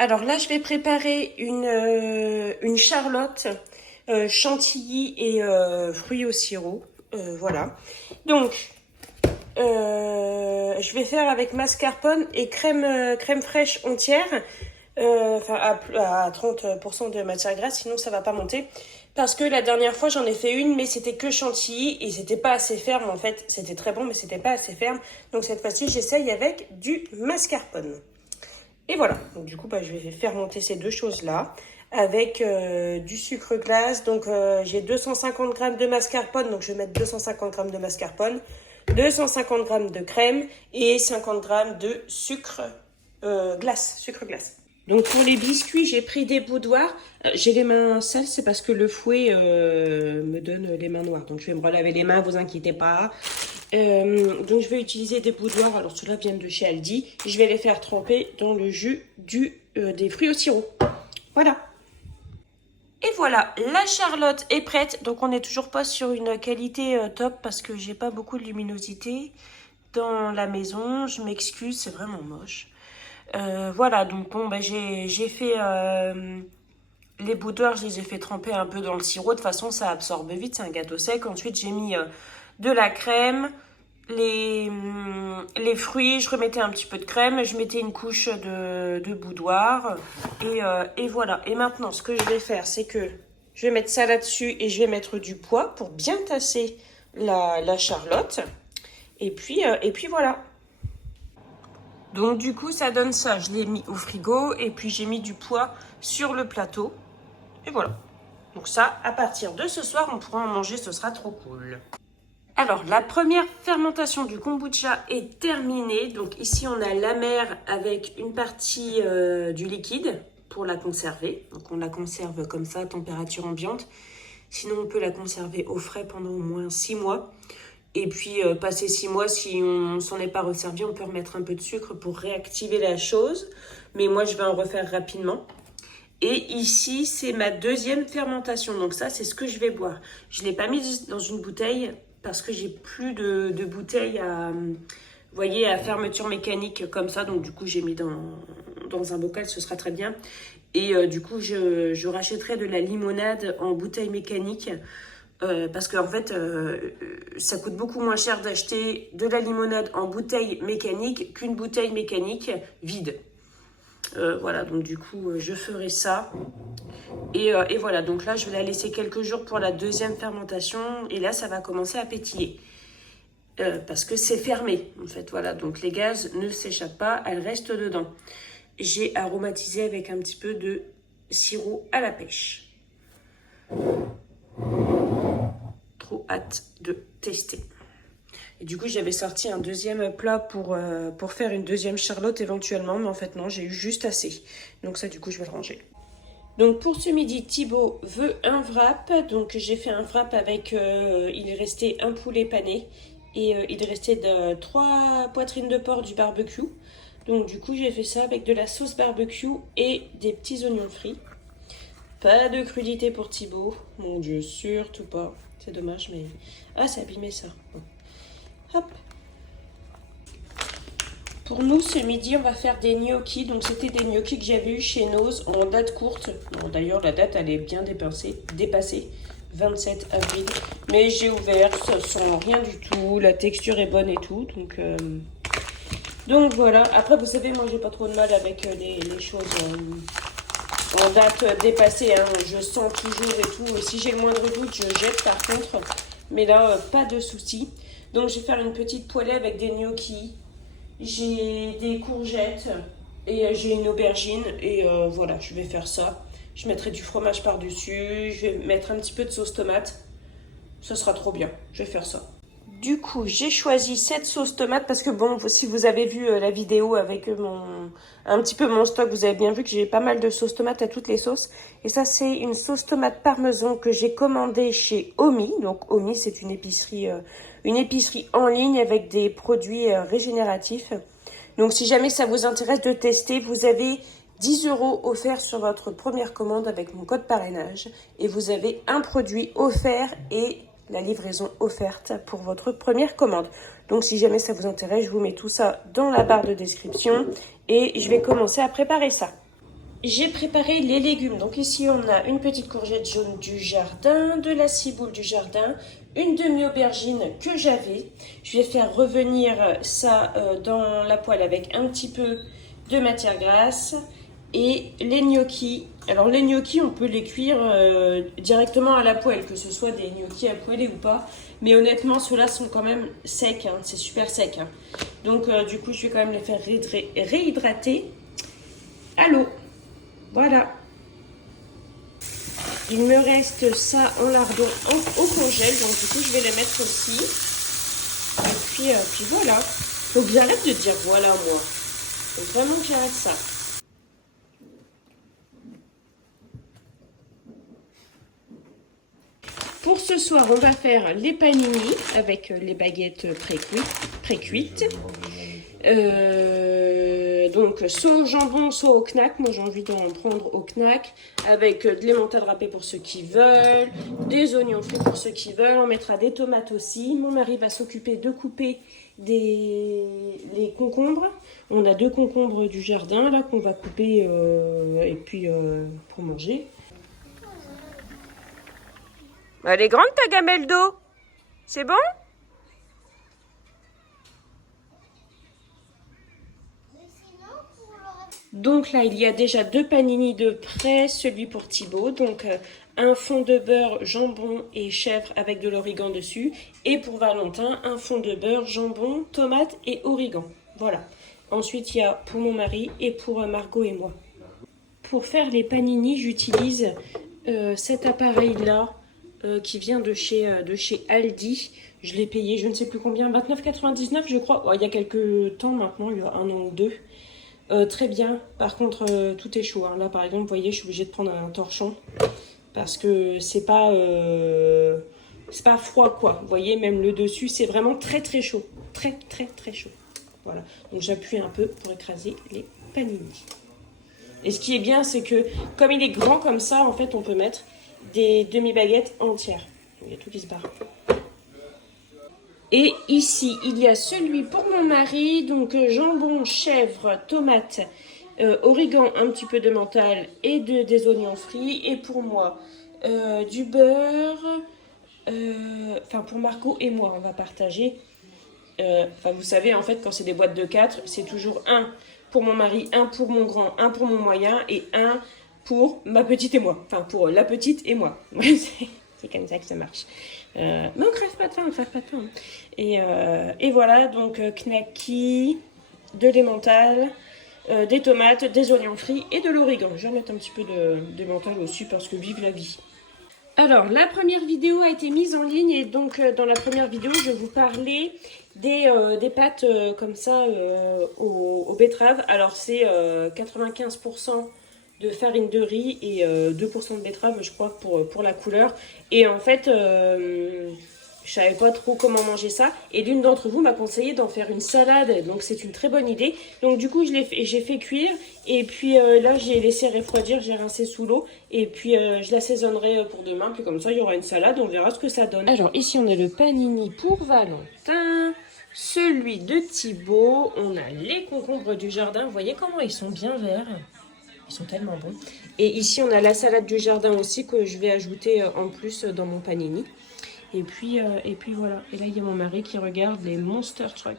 Alors là, je vais préparer une charlotte chantilly et fruits au sirop. Voilà. Donc, je vais faire avec mascarpone et crème fraîche entière. Enfin, à 30% de matière grasse, sinon ça va pas monter. Parce que la dernière fois, j'en ai fait une, mais c'était que chantilly et c'était pas assez ferme en fait. C'était très bon, mais c'était pas assez ferme. Donc cette fois-ci, j'essaye avec du mascarpone. Et voilà, donc du coup, je vais faire monter ces deux choses-là avec du sucre glace. Donc j'ai 250 grammes de mascarpone, donc je vais mettre 250 grammes de mascarpone, 250 grammes de crème et 50 grammes de sucre sucre glace. Donc pour les biscuits, j'ai pris des boudoirs. J'ai les mains sales, c'est parce que le fouet me donne les mains noires. Donc je vais me relaver les mains, vous inquiétez pas. Donc je vais utiliser des boudoirs. Alors ceux-là viennent de chez Aldi. Je vais les faire tremper dans le jus des fruits au sirop. Voilà. Et voilà, la charlotte est prête. Donc on n'est toujours pas sur une qualité top parce que j'ai pas beaucoup de luminosité dans la maison. Je m'excuse, c'est vraiment moche. Voilà, donc bon, j'ai fait les boudoirs, je les ai fait tremper un peu dans le sirop. De toute façon, ça absorbe vite, c'est un gâteau sec. Ensuite, j'ai mis de la crème, les fruits, je remettais un petit peu de crème, je mettais une couche de boudoir. Et voilà. Et maintenant, ce que je vais faire, c'est que je vais mettre ça là-dessus et je vais mettre du poids pour bien tasser la charlotte. Et puis voilà. Donc du coup, ça donne ça. Je l'ai mis au frigo et puis j'ai mis du pois sur le plateau. Et voilà. Donc ça, à partir de ce soir, on pourra en manger, ce sera trop cool. Alors, la première fermentation du kombucha est terminée. Donc ici, on a l'amer avec une partie du liquide pour la conserver. Donc on la conserve comme ça, température ambiante. Sinon, on peut la conserver au frais pendant au moins 6 mois. Et puis, passé 6 mois, si on s'en est pas resservi, on peut remettre un peu de sucre pour réactiver la chose. Mais moi, je vais en refaire rapidement. Et ici, c'est ma deuxième fermentation. Donc ça, c'est ce que je vais boire. Je ne l'ai pas mis dans une bouteille parce que j'ai plus de bouteille vous voyez, à fermeture mécanique comme ça. Donc du coup, j'ai mis dans un bocal, ce sera très bien. Et du coup, je rachèterai de la limonade en bouteille mécanique. Parce qu'en fait, ça coûte beaucoup moins cher d'acheter de la limonade en bouteille mécanique qu'une bouteille mécanique vide. Voilà, donc du coup, je ferai ça. Et voilà, donc là, je vais la laisser quelques jours pour la deuxième fermentation. Et là, ça va commencer à pétiller. Parce que c'est fermé, en fait. Voilà, donc les gaz ne s'échappent pas, elles restent dedans. J'ai aromatisé avec un petit peu de sirop à la pêche. Trop hâte de tester. Et du coup, j'avais sorti un deuxième plat pour faire une deuxième charlotte éventuellement. Mais en fait, non, j'ai eu juste assez. Donc ça, du coup, je vais le ranger. Donc pour ce midi, Thibaut veut un wrap. Donc j'ai fait un wrap avec, il est resté un poulet pané. Et il est resté 3 poitrines de porc du barbecue. Donc du coup, j'ai fait ça avec de la sauce barbecue et des petits oignons frits. Pas de crudité pour Thibaut. Mon Dieu, surtout pas. C'est dommage, mais... Ah, c'est abîmé ça. Bon. Hop. Pour nous, ce midi, on va faire des gnocchis. Donc, c'était des gnocchis que j'avais eu chez Noz en date courte. D'ailleurs, la date, elle est bien dépassée. 27 avril. Mais j'ai ouvert, ça sent rien du tout. La texture est bonne et tout. Donc voilà. Après, vous savez, moi, j'ai pas trop de mal avec les choses... en date dépassée, hein. Je sens toujours et tout. Si j'ai le moindre doute, je jette par contre. Mais là, pas de souci. Donc, je vais faire une petite poêlée avec des gnocchis. J'ai des courgettes et j'ai une aubergine. Et voilà, je vais faire ça. Je mettrai du fromage par-dessus. Je vais mettre un petit peu de sauce tomate. Ça sera trop bien. Je vais faire ça. Du coup, j'ai choisi cette sauce tomate parce que bon, si vous avez vu la vidéo avec un petit peu mon stock, vous avez bien vu que j'ai pas mal de sauce tomate à toutes les sauces. Et ça, c'est une sauce tomate parmesan que j'ai commandée chez Omi. Donc Omi, c'est une épicerie en ligne avec des produits régénératifs. Donc si jamais ça vous intéresse de tester, vous avez 10 € offerts sur votre première commande avec mon code parrainage. Et vous avez un produit offert et la livraison offerte pour votre première commande. Donc si jamais ça vous intéresse, je vous mets tout ça dans la barre de description et je vais commencer à préparer ça. j'ai préparé les légumes. Donc ici, on a une petite courgette jaune du jardin, de la ciboule du jardin, une demi-aubergine que j'avais. Je vais faire revenir ça dans la poêle avec un petit peu de matière grasse. Et les gnocchis. Alors les gnocchis, on peut les cuire directement à la poêle, que ce soit des gnocchis à poêler ou pas. Mais honnêtement, ceux-là sont quand même secs, hein. C'est super sec. Hein. Donc du coup, je vais quand même les faire réhydrater à l'eau. Voilà. Il me reste ça en lardon au congèle, donc du coup, je vais les mettre aussi. Et puis voilà. Faut que j'arrête de dire voilà, moi. Faut vraiment que j'arrête ça. Pour ce soir, on va faire les panini avec les baguettes pré-cuites. Donc, soit au jambon, soit au knack. Moi, j'ai envie d'en prendre au knack. Avec de l'emmental râpé pour ceux qui veulent. Des oignons frits pour ceux qui veulent. On mettra des tomates aussi. Mon mari va s'occuper de couper les concombres. On a 2 concombres du jardin là qu'on va couper et puis pour manger. Elle est grande ta gamelle d'eau. C'est bon? Donc là, il y a déjà 2 panini de prêt, celui pour Thibaut. Donc un fond de beurre, jambon et chèvre avec de l'origan dessus. Et pour Valentin, un fond de beurre, jambon, tomate et origan. Voilà. Ensuite, il y a pour mon mari et pour Margot et moi. Pour faire les panini, j'utilise cet appareil-là. Qui vient de chez Aldi. Je l'ai payé, je ne sais plus combien, 29,99 je crois. Oh, il y a quelques temps maintenant, il y a 1 an ou 2. Très bien. Par contre, tout est chaud. Hein. Là, par exemple, vous voyez, je suis obligée de prendre un torchon parce que c'est pas froid, quoi. Vous voyez, même le dessus, c'est vraiment très, très chaud. Très, très, très chaud. Voilà. Donc, j'appuie un peu pour écraser les panini. Et ce qui est bien, c'est que comme il est grand comme ça, en fait, on peut mettre des demi-baguettes entières. Il y a tout qui se barre. Et ici, il y a celui pour mon mari. Donc, jambon, chèvre, tomate, origan, un petit peu de mental et des oignons frits. Et pour moi, du beurre. Enfin, pour Margot et moi, on va partager. Enfin, vous savez, en fait, quand c'est des boîtes de 4, c'est toujours un pour mon mari, un pour mon grand, un pour mon moyen et un pour ma petite et moi. Enfin, pour la petite et moi. C'est comme ça que ça marche. Mais on crève pas de faim, on crève pas de faim. Et voilà, donc knacky, de l'emmental, des tomates, des oignons frits et de l'origan. Je vais mettre un petit peu de mental aussi parce que vive la vie. Alors, la première vidéo a été mise en ligne et donc dans la première vidéo, je vous parlais des pâtes comme ça aux betteraves. Alors, c'est 95% de farine de riz et 2% de betterave, je crois, pour la couleur. Et en fait, je savais pas trop comment manger ça. Et l'une d'entre vous m'a conseillé d'en faire une salade. Donc, c'est une très bonne idée. Donc, du coup, j'ai fait cuire. Et puis là, j'ai laissé refroidir. J'ai rincé sous l'eau. Et puis, je l'assaisonnerai pour demain. Puis comme ça, il y aura une salade. On verra ce que ça donne. Alors, ici, on a le panini pour Valentin. Celui de Thibaut. On a les concombres du jardin. Vous voyez comment ils sont bien verts. Ils sont tellement bons. Et ici, on a la salade du jardin aussi que je vais ajouter en plus dans mon panini. Et puis voilà. Et là, il y a mon mari qui regarde les Monster Truck.